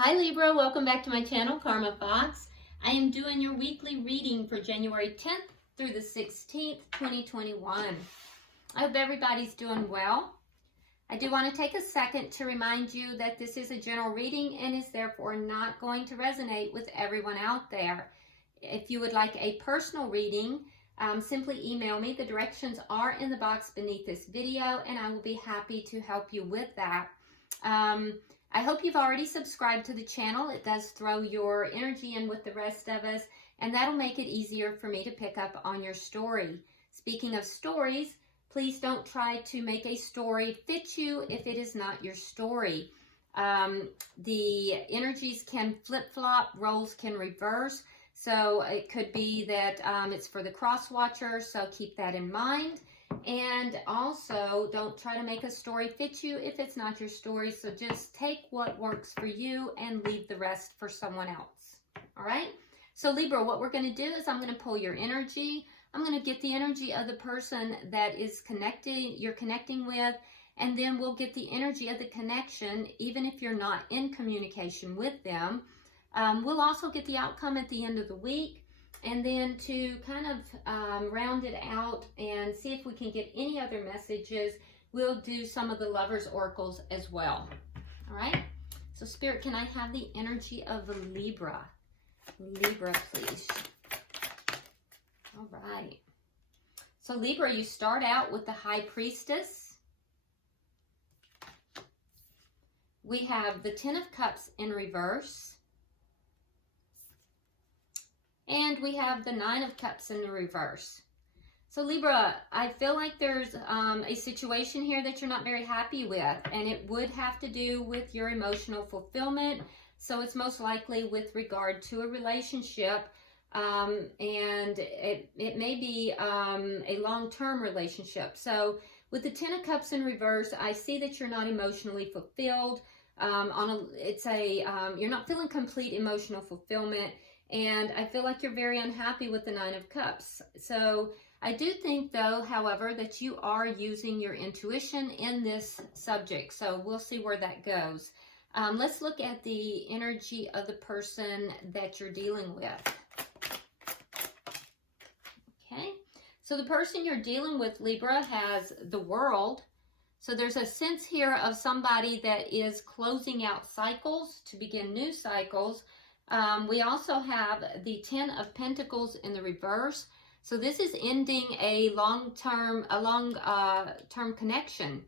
Hi Libra, welcome back to my channel, Karma Fox. I am doing your weekly reading for January 10th through the 16th, 2021. I hope everybody's doing well. I do want to take a second to remind you that this is a general reading and is therefore not going to resonate with everyone out there. If you would like a personal reading, simply email me. The directions are in the box beneath this video and I will be happy to help you with that. I hope you've already subscribed to the channel. It does throw your energy in with the rest of us, and that'll make it easier for me to pick up on your story. Speaking of stories, please don't try to make a story fit you if it is not your story. The energies can flip-flop, roles can reverse, so it could be that it's for the cross-watcher, so keep that in mind. And also, don't try to make a story fit you if it's not your story. So just take what works for you and leave the rest for someone else. All right? So Libra, what we're going to do is I'm going to pull your energy. I'm going to get the energy of the person that is you're connecting with, and then we'll get the energy of the connection, even if you're not in communication with them. We'll also get the outcome at the end of the week. And then to kind of round it out and see if we can get any other messages, we'll do some of the Lovers Oracles as well. All right? So Spirit, can I have the energy of the Libra? Libra, please. All right. So Libra, you start out with the High Priestess. We have the Ten of Cups in reverse. And we have the Nine of Cups in the reverse. So Libra, I feel like there's a situation here that you're not very happy with, and it would have to do with your emotional fulfillment. So it's most likely with regard to a relationship, and it may be a long-term relationship. So with the Ten of Cups in reverse, I see that you're not emotionally fulfilled. You're not feeling complete emotional fulfillment. And I feel like you're very unhappy with the Nine of Cups. So I do think, though, however, that you are using your intuition in this subject. So we'll see where that goes. Let's look at the energy of the person that you're dealing with. Okay. So the person you're dealing with, Libra, has the World. So there's a sense here of somebody that is closing out cycles to begin new cycles. We also have the Ten of Pentacles in the reverse. So this is ending a long-term connection.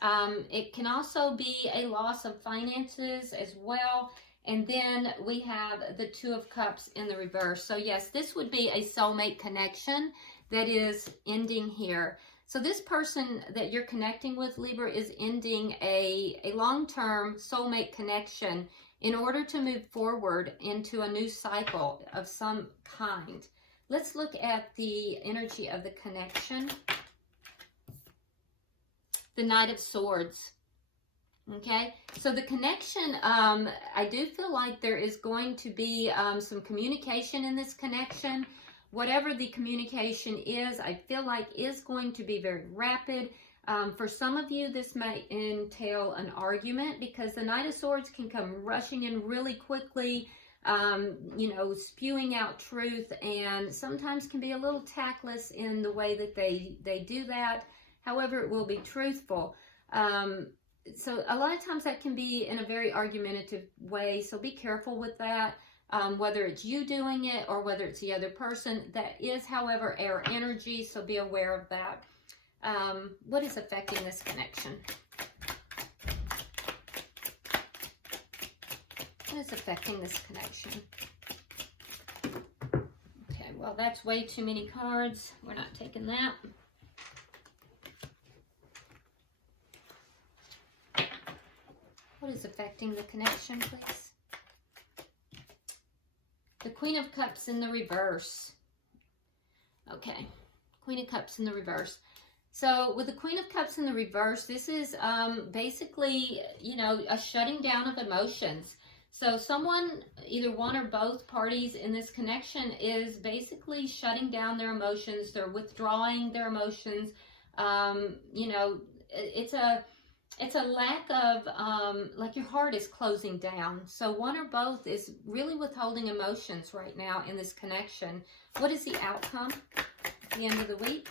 It can also be a loss of finances as well. And then we have the Two of Cups in the reverse. So yes, this would be a soulmate connection that is ending here. So this person that you're connecting with, Libra, is ending a long-term soulmate connection in order to move forward into a new cycle of some kind. Let's look at the energy of the connection. The Knight of Swords. Okay, so the connection, I do feel like there is going to be some communication in this connection. Whatever the communication is, I feel like is going to be very rapid. For some of you, this may entail an argument because the Knight of Swords can come rushing in really quickly, spewing out truth, and sometimes can be a little tactless in the way that they do that. However, it will be truthful. So a lot of times that can be in a very argumentative way, so be careful with that. Whether it's you doing it or whether it's the other person. That is, however, air energy, so be aware of that. What is affecting this connection? What is affecting this connection? Okay, well, that's way too many cards. We're not taking that. What is affecting the connection, please? The Queen of Cups in the reverse. Okay, Queen of Cups in the reverse. So with the Queen of Cups in the reverse, this is basically, a shutting down of emotions. So someone, either one or both parties in this connection, is basically shutting down their emotions. They're withdrawing their emotions. It's It's a lack of, like your heart is closing down. So one or both is really withholding emotions right now in this connection. What is the outcome at the end of the week?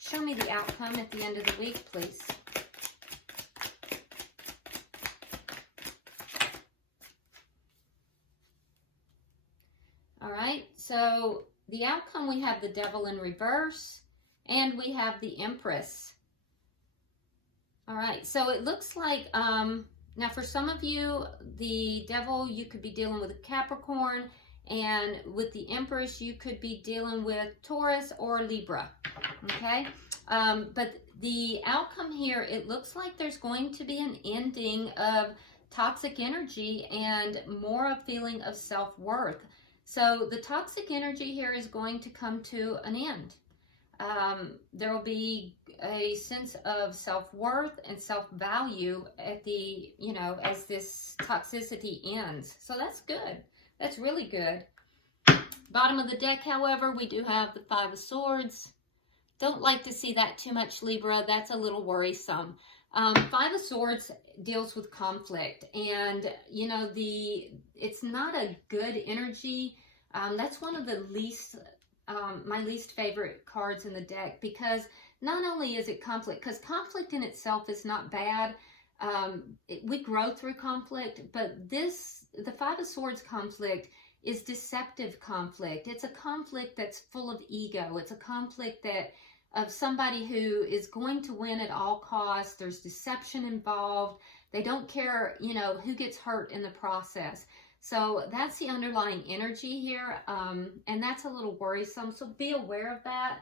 Show me the outcome at the end of the week, please. All right, so the outcome, we have the Devil in reverse, and we have the Empress. All right, so it looks like, now for some of you, the Devil, you could be dealing with a Capricorn, and with the Empress, you could be dealing with Taurus or Libra, okay? But the outcome here, it looks like there's going to be an ending of toxic energy and more a feeling of self-worth. So the toxic energy here is going to come to an end. There will be a sense of self-worth and self-value at the, you know, as this toxicity ends. So that's good. That's really good. Bottom of the deck, however, we do have the Five of Swords. Don't like to see that too much, Libra. That's a little worrisome. Five of Swords deals with conflict, and you know, it's not a good energy. That's one of the least, my least favorite cards in the deck, because not only is it conflict, because conflict in itself is not bad. We grow through conflict, but the Five of Swords conflict is deceptive conflict. It's a conflict that's full of ego. It's a conflict of somebody who is going to win at all costs. There's deception involved. They don't care, you know, who gets hurt in the process. So that's the underlying energy here, and that's a little worrisome. So be aware of that.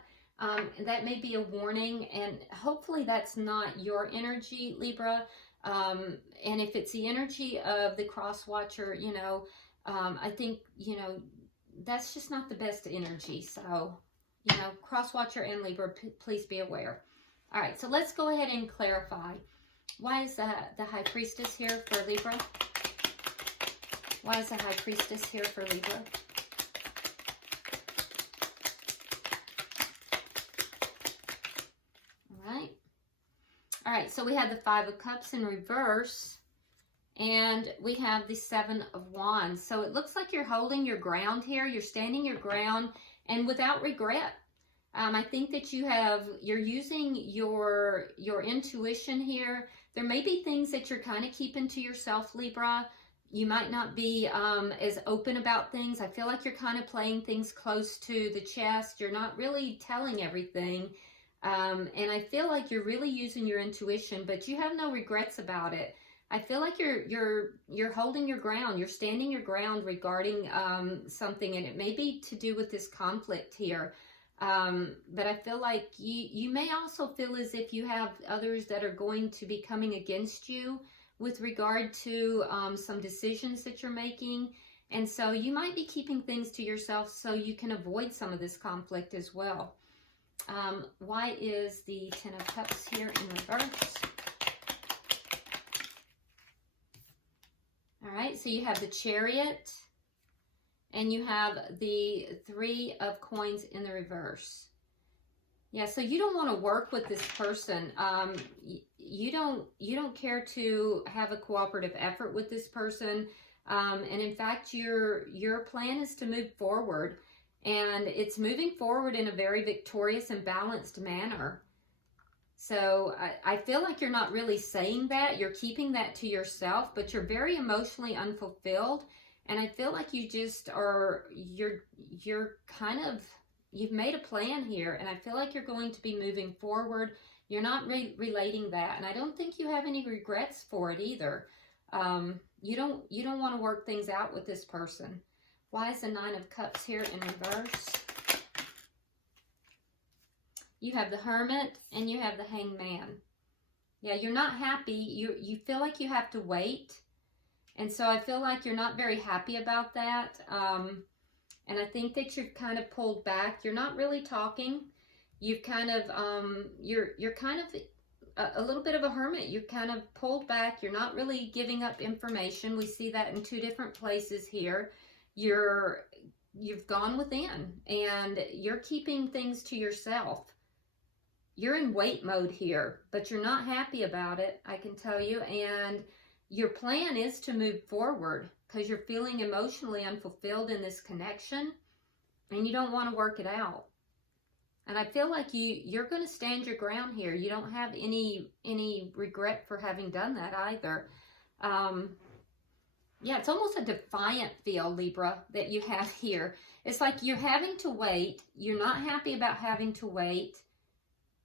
That may be a warning, and hopefully that's not your energy, Libra. And if it's the energy of the cross watcher, you know, I think, you know, that's just not the best energy. So, you know, cross watcher and Libra, please be aware. All right, so let's go ahead and clarify. Why is the High Priestess here for Libra? Why is the High Priestess here for Libra? All right, so we have the Five of Cups in reverse, and we have the Seven of Wands. So it looks like you're holding your ground here. You're standing your ground, and without regret. I think that you're using your intuition here. There may be things that you're kind of keeping to yourself, Libra. You might not be as open about things. I feel like you're kind of playing things close to the chest. You're not really telling everything. And I feel like you're really using your intuition, but you have no regrets about it. I feel like you're holding your ground. You're standing your ground regarding something, and it may be to do with this conflict here. But I feel like you may also feel as if you have others that are going to be coming against you with regard to some decisions that you're making. And so you might be keeping things to yourself so you can avoid some of this conflict as well. Why is the Ten of Cups here in reverse? All right, so you have the Chariot, and you have the Three of Coins in the reverse. Yeah, so you don't want to work with this person. You don't care to have a cooperative effort with this person. And in fact, your plan is to move forward. And it's moving forward in a very victorious and balanced manner. So I feel like you're not really saying that. You're keeping that to yourself, but you're very emotionally unfulfilled. And I feel like you just are, you've made a plan here. And I feel like you're going to be moving forward. You're not relating that. And I don't think you have any regrets for it either. You don't want to work things out with this person. Why is the Nine of Cups here in reverse? You have the Hermit and you have the Hanged Man. Yeah, you're not happy. You feel like you have to wait. And so I feel like you're not very happy about that. And I think that you've kind of pulled back. You're not really talking. You've kind of, you're kind of a little bit of a hermit. You've kind of pulled back. You're not really giving up information. We see that in two different places here. You've gone within and you're keeping things to yourself. you're in wait mode here, but you're not happy about it, I can tell you. And your plan is to move forward because you're feeling emotionally unfulfilled in this connection and you don't want to work it out. And I feel like you're going to stand your ground here. You don't have any regret for having done that either. Yeah, it's almost a defiant feel, Libra, that you have here. It's like you're having to wait. You're not happy about having to wait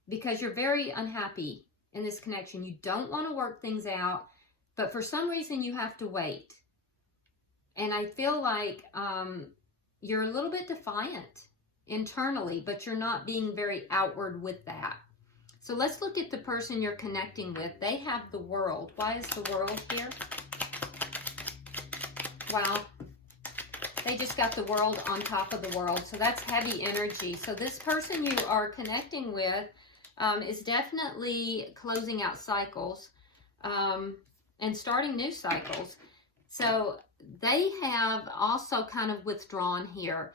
because you're very unhappy in this connection. You don't want to work things out, but for some reason you have to wait. And I feel like you're a little bit defiant internally, but you're not being very outward with that. So let's look at the person you're connecting with. They have the World. Why is the World here? Wow. They just got the World on top of the World. So that's heavy energy. So this person you are connecting with is definitely closing out cycles and starting new cycles. So they have also kind of withdrawn here.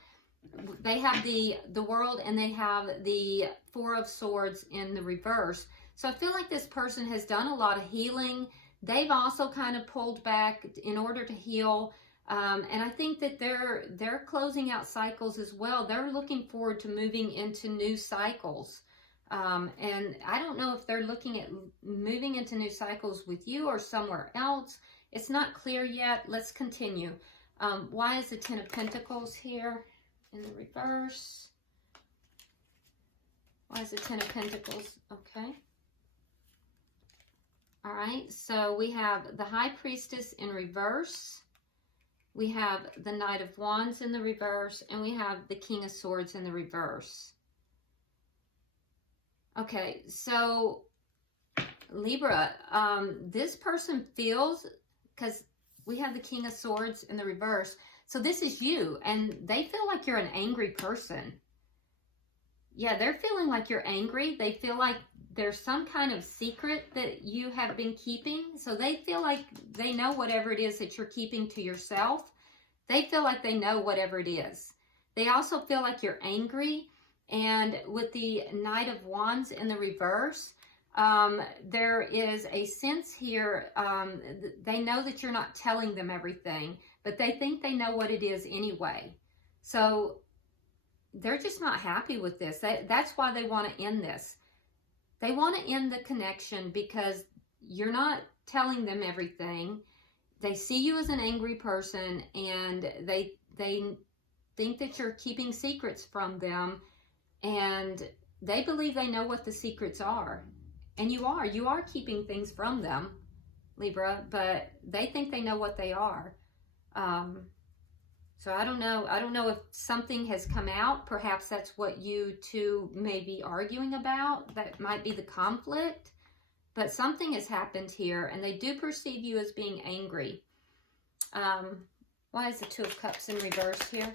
They have the World and they have the Four of Swords in the reverse. So I feel like this person has done a lot of healing. They've also kind of pulled back in order to heal. And I think that they're closing out cycles as well. They're looking forward to moving into new cycles. And I don't know if they're looking at moving into new cycles with you or somewhere else. It's not clear yet. Let's continue. Why is the Ten of Pentacles here in the reverse? Why is the Ten of Pentacles? Okay. All right. So we have the High Priestess in reverse. We have the Knight of Wands in the reverse. And we have the King of Swords in the reverse. Okay. So Libra, this person feels, because we have the King of Swords in the reverse. So this is you, and they feel like you're an angry person. Yeah, they're feeling like you're angry. They feel like there's some kind of secret that you have been keeping. So they feel like they know whatever it is that you're keeping to yourself. They feel like they know whatever it is. They also feel like you're angry. And with the Knight of Wands in the reverse, there is a sense here, they know that you're not telling them everything, but they think they know what it is anyway. So they're just not happy with this. That's why they want to end this. They want to end the connection because you're not telling them everything. They see you as an angry person, and they think that you're keeping secrets from them, and they believe they know what the secrets are. And you are keeping things from them, Libra, but they think they know what they are. So I don't know if something has come out. Perhaps that's what you two may be arguing about. That might be the conflict. But something has happened here, and they do perceive you as being angry. Why is the Two of Cups in reverse here?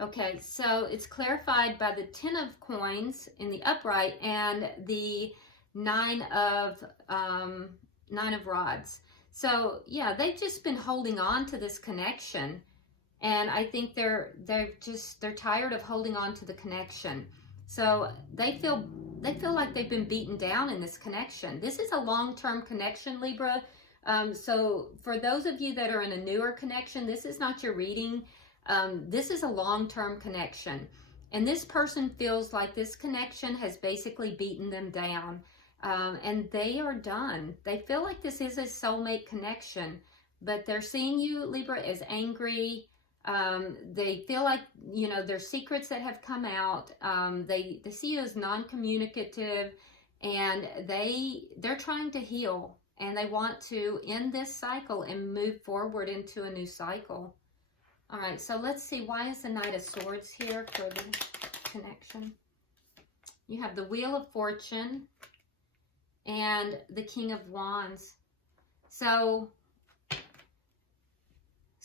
Okay, so it's clarified by the Ten of Coins in the upright and the Nine of Rods. So yeah, they've just been holding on to this connection, and I think they're tired of holding on to the connection. So they feel like they've been beaten down in this connection. This is a long-term connection, Libra. So for those of you that are in a newer connection, this is not your reading. This is a long-term connection, and this person feels like this connection has basically beaten them down, and they are done. They feel like this is a soulmate connection, but they're seeing you, Libra, as angry. They feel like, you know, there's secrets that have come out. They see you as non-communicative, and they're trying to heal, and they want to end this cycle and move forward into a new cycle. All right, so let's see, why is the Knight of Swords here for the connection? You have the Wheel of Fortune and the King of Wands. So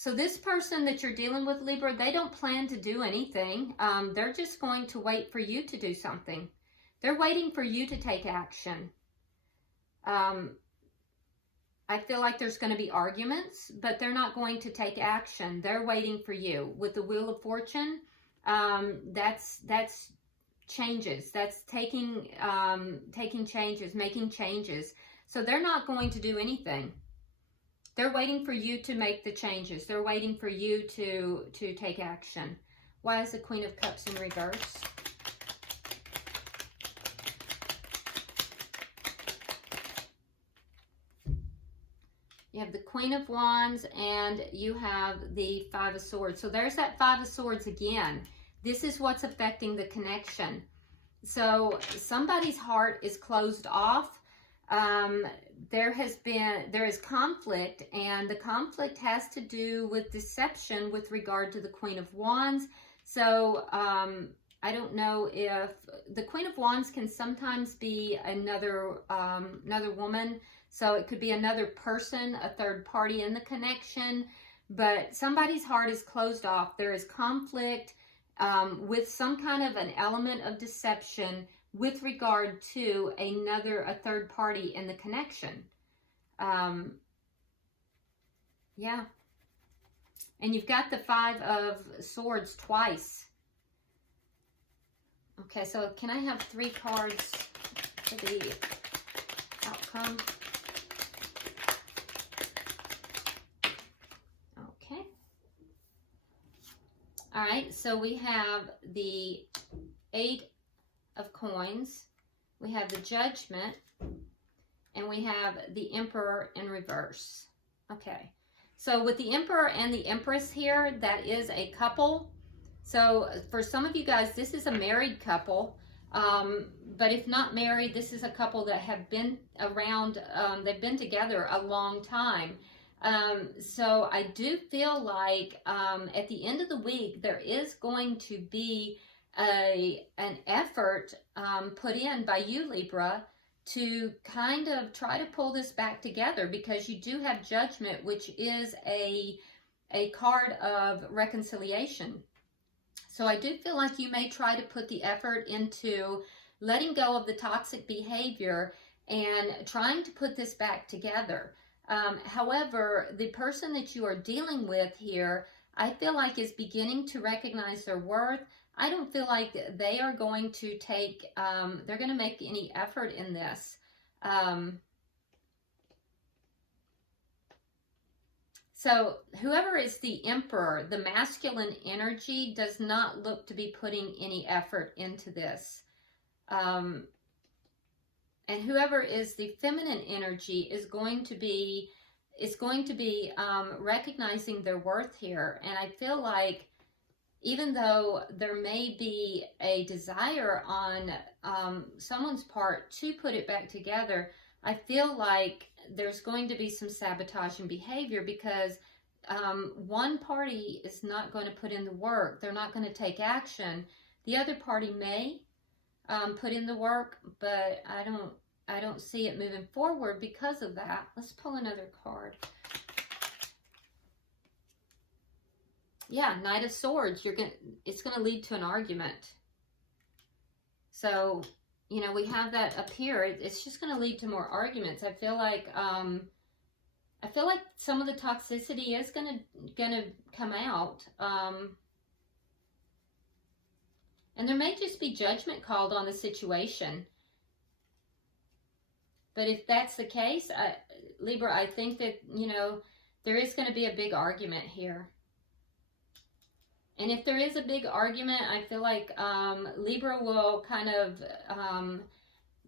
this person that you're dealing with, Libra, they don't plan to do anything. They're just going to wait for you to do something. They're waiting for you to take action. I feel like there's going to be arguments, but they're not going to take action. They're waiting for you. With the Wheel of Fortune, that's changes. That's taking changes, making changes. So they're not going to do anything. They're waiting for you to make the changes. They're waiting for you to take action. Why is the Queen of Cups in reverse? You have the Queen of Wands and you have the Five of Swords. So there's that Five of Swords again. This is what's affecting the connection. So somebody's heart is closed off. There is conflict, and the conflict has to do with deception with regard to the Queen of Wands. So I don't know if the Queen of Wands can sometimes be another woman. So it could be another person, a third party in the connection, but somebody's heart is closed off. There is conflict with some kind of an element of deception with regard to a third party in the connection. Yeah. And you've got the Five of Swords twice. Okay, so can I have 3 cards for the outcome? Okay. All right, so we have the 8 of Coins, we have the Judgment, and we have the Emperor in reverse. Okay, so with the Emperor and the Empress here, that is a couple. So for some of you guys, this is a married couple, but if not married, this is a couple that have been around, they've been together a long time. So I do feel like at the end of the week, there is going to be an effort put in by you, Libra, to kind of try to pull this back together, because you do have Judgment, which is a card of reconciliation. So I do feel like you may try to put the effort into letting go of the toxic behavior and trying to put this back together. However, the person that you are dealing with here, I feel like is beginning to recognize their worth. I don't feel like they are going to take, they're going to make any effort in this. So whoever is the Emperor, the masculine energy, does not look to be putting any effort into this. And whoever is the feminine energy is going to be recognizing their worth here. And I feel like even though there may be a desire on someone's part to put it back together, I feel like there's going to be some sabotaging behavior, because one party is not going to put in the work. They're not going to take action. The other party may put in the work, but I don't see it moving forward because of that. Let's pull another card. Yeah, Knight of Swords. It's going to lead to an argument. So, you know, we have that up here. It's just going to lead to more arguments. I feel like some of the toxicity is going to come out. And there may just be judgment called on the situation. But if that's the case, Libra, I think that, you know, there is going to be a big argument here. And if there is a big argument, I feel like Libra will kind of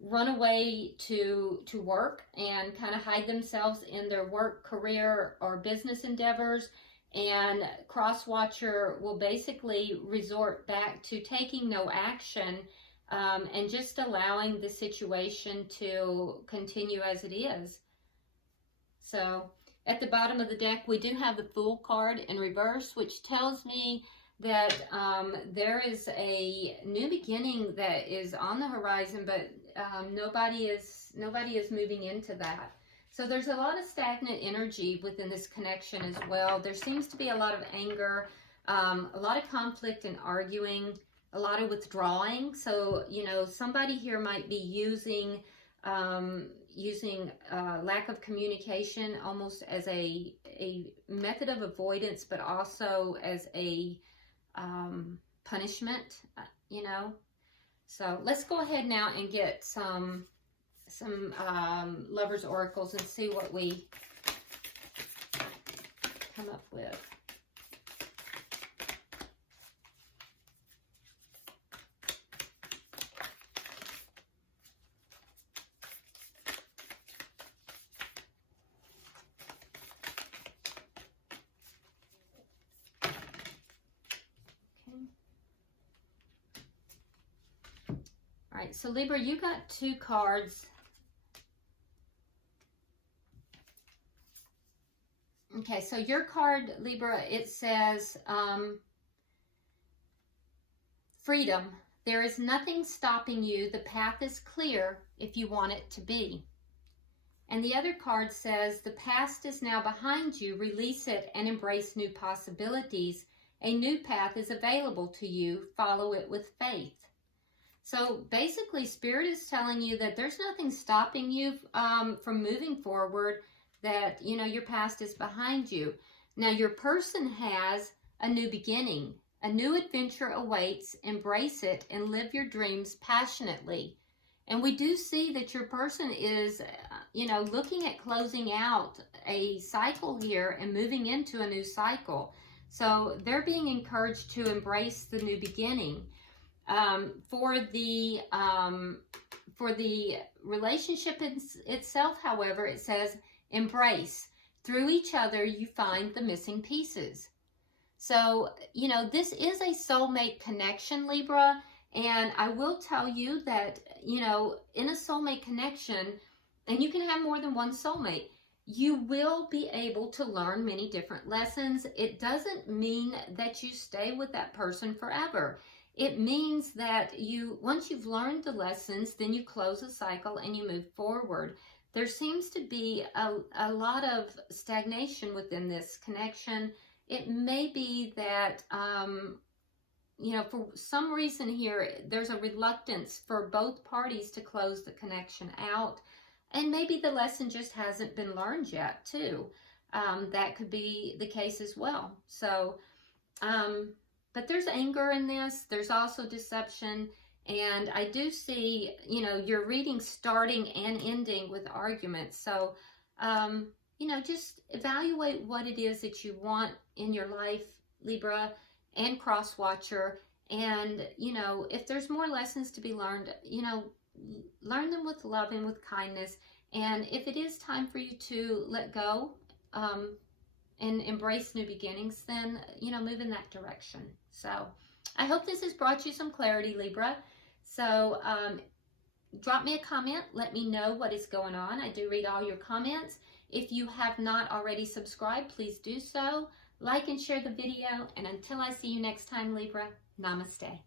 run away to work and kind of hide themselves in their work, career, or business endeavors. And Cross-Watcher will basically resort back to taking no action and just allowing the situation to continue as it is. So at the bottom of the deck, we do have the Fool card in reverse, which tells me that there is a new beginning that is on the horizon, but nobody is moving into that. So there's a lot of stagnant energy within this connection as well. There seems to be a lot of anger, a lot of conflict and arguing, a lot of withdrawing. So, you know, somebody here might be using using lack of communication almost as a method of avoidance, but also as a punishment, you know. So let's go ahead now and get some Lovers Oracles and see what we come up with. All right, so Libra, you got 2 cards. Okay, so your card, Libra, it says freedom. There is nothing stopping you. The path is clear if you want it to be. And the other card says the past is now behind you. Release it and embrace new possibilities. A new path is available to you. Follow it with faith. So basically, Spirit is telling you that there's nothing stopping you from moving forward, that, you know, your past is behind you. Now, your person has a new beginning. A new adventure awaits. Embrace it and live your dreams passionately. And we do see that your person is, you know, looking at closing out a cycle here and moving into a new cycle. So they're being encouraged to embrace the new beginning. For the relationship itself, however, it says embrace. Through each other, you find the missing pieces. So, you know, this is a soulmate connection, Libra. And I will tell you that, you know, in a soulmate connection, and you can have more than one soulmate, you will be able to learn many different lessons. It doesn't mean that you stay with that person forever. It means that once you've learned the lessons, then you close a cycle and you move forward. There seems to be a lot of stagnation within this connection. It may be that, you know, for some reason here, there's a reluctance for both parties to close the connection out. And maybe the lesson just hasn't been learned yet, too. That could be the case as well. So, but there's anger in this. There's also deception. And I do see, you know, your reading starting and ending with arguments. So, you know, just evaluate what it is that you want in your life, Libra and Cross Watcher. And, you know, if there's more lessons to be learned, you know, learn them with love and with kindness. And if it is time for you to let go and embrace new beginnings, then, you know, move in that direction. So I hope this has brought you some clarity, Libra. So drop me a comment. Let me know what is going on. I do read all your comments. If you have not already subscribed, please do so. Like and share the video. And until I see you next time, Libra, namaste.